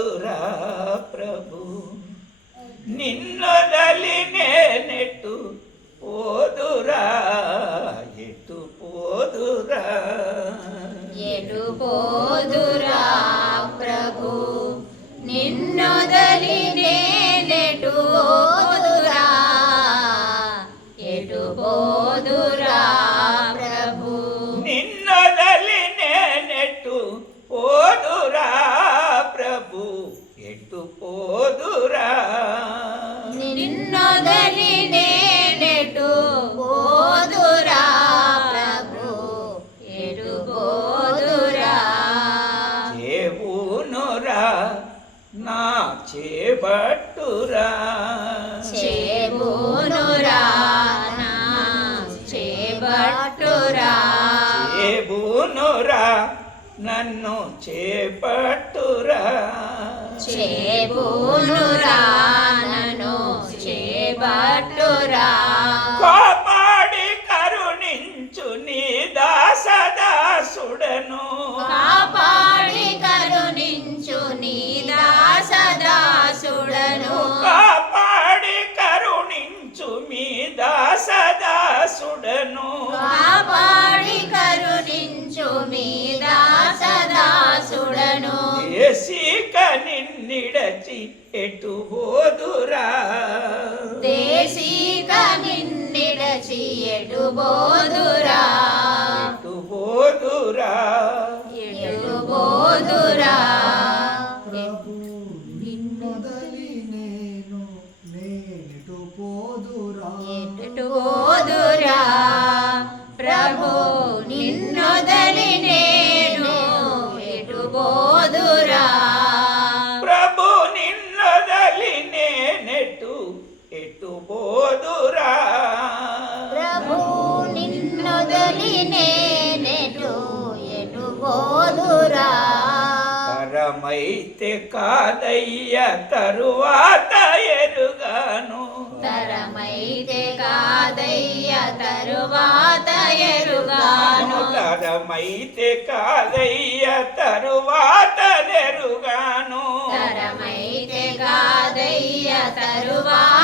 పోదురా ప్రభు. నిన్నొదలి నేనెటు పోదురా ఎటు పోదురా. ఎటు పోదురా ప్రభు? నిన్నొదలి నేనెటు పోదురా? ఎటు పో చేబూనురా నా చేపట్టురా చేబునురా నన్ను చేపట్టురా చేబూనురా నన్ను చేపట్టురా కాపాడి కరుణించు నీ దాసదాసుడను. కాపాడి కరుణించు నీ దాసదాసుడను. దాసదాసుడను కాపాడి కరుణించు మీ దాసదాసుడను. దేశిక నిన్నిడచి ఎటు పోదురా దేశీక నిన్నిడచి ఎటు బోదురా. ఎటు పోదురా ఎటు బోదురా. ప్రభు నిన్నొదలి నేను నేనెటు పోదురా ఎటు బోదురా ప్రభు నిన్నొదలి నేను ఎటు బోదురా ప్రభు నిన్నొదలి నేనెటు ఎటు పోదురా. ప్రభు నిన్నొదలి నేనెటు ఎటు బోదురా పరమైతే కాదయ్య తరువాత ఎరుగాను తరమైతే కాదయ్య తరువాత ఎరుగాను. తరమైతే కాదయ్య తరువాత నెరుగాను. తరమైతే కాదయ్య తరువాత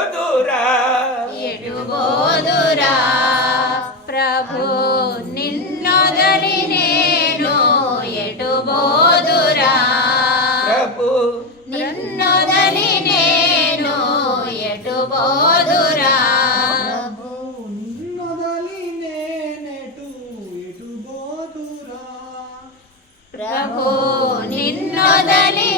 బోధురా ఎటు బోధురా ప్రభు నిన్నొదలి నేను ఎటు బోధురా ప్రభు నిన్నొదలి నేను ఎటు బోధురా ప్రభు నిన్నొదలి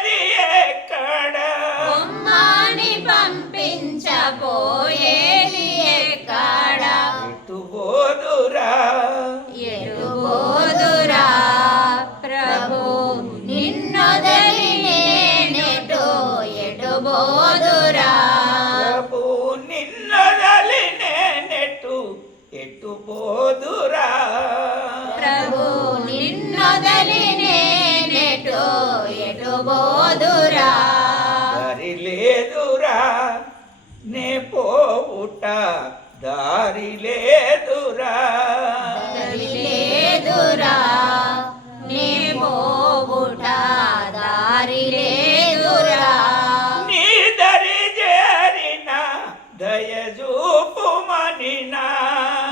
నే పోవుట దారి లేదురా. దరి లేదురా. నీ పోవుట దారి లేదురా. నీ దరి చేరిన దయజూపుమనినా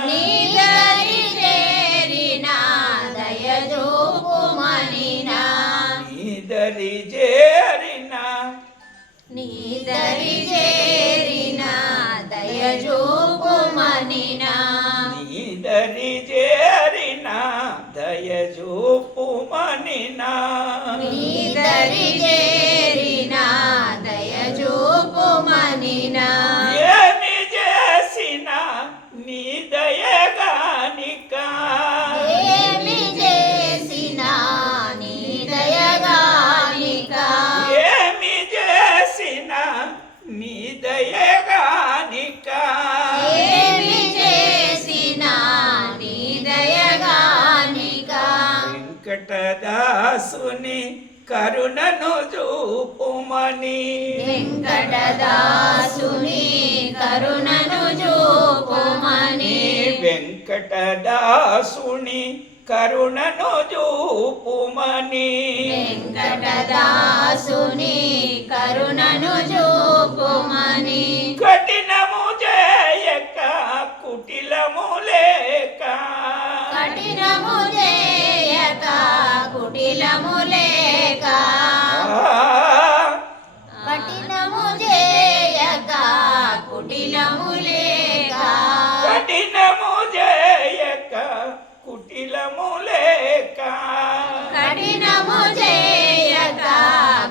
నీ దరి చేరిన దయజూపుమనినా నీ దరి చేరిన నీ దరి చేరిన దయజూపుమనినా నీ వెంకటదాసుని కరుణను చూపుమని. వెంకటదాసుని కరుణను చూపుమని. వెంకటదాసుని కరుణను చూపుమని. వెంకటదాసుని కరుణను చూపుమని. కఠినము కుటిలము లేక కఠినము చేయక కుటిలము లేక కఠినము చేయక కుటిలము లేక కఠినము చేయక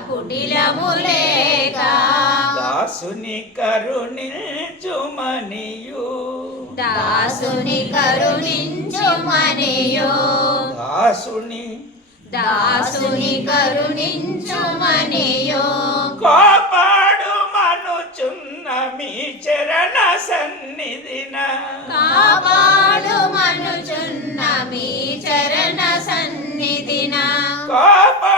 కుటిలము లేక దాసుని కరుణించుమనియు. దాసుని కరుణించుమనియో. దాసుని దాసుని కరుణించుమనియో. కాపాడు మనుచున్న మీ చరణ సన్నిధిన. కాపాడు మనుచున్న మీ చరణ సన్నిధిన. కాపా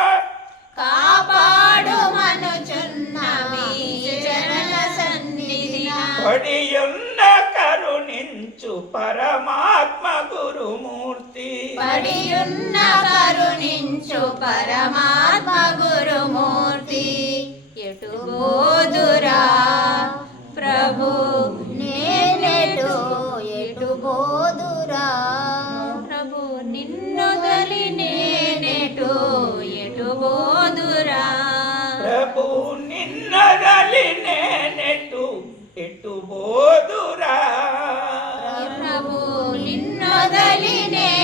కాపాడు మనుచున్న మీ చరణ సన్నిధిన. పడియున్న కరుణించు పరమాత్మ గురుమూర్తి. పడియున్న కరుణించు పరమాత్మ గురుమూర్తి. ఎటు బోధురా ప్రభు నేనెటు ఎటు బోధురా ప్రభు నిన్నొదలి నేనెటు ఎటు బోధురా ప్రభు నిన్నరలి నేనెటు ఎటు బోదురా ప్రభు నిన్నొదలి నేనెటు ఎటు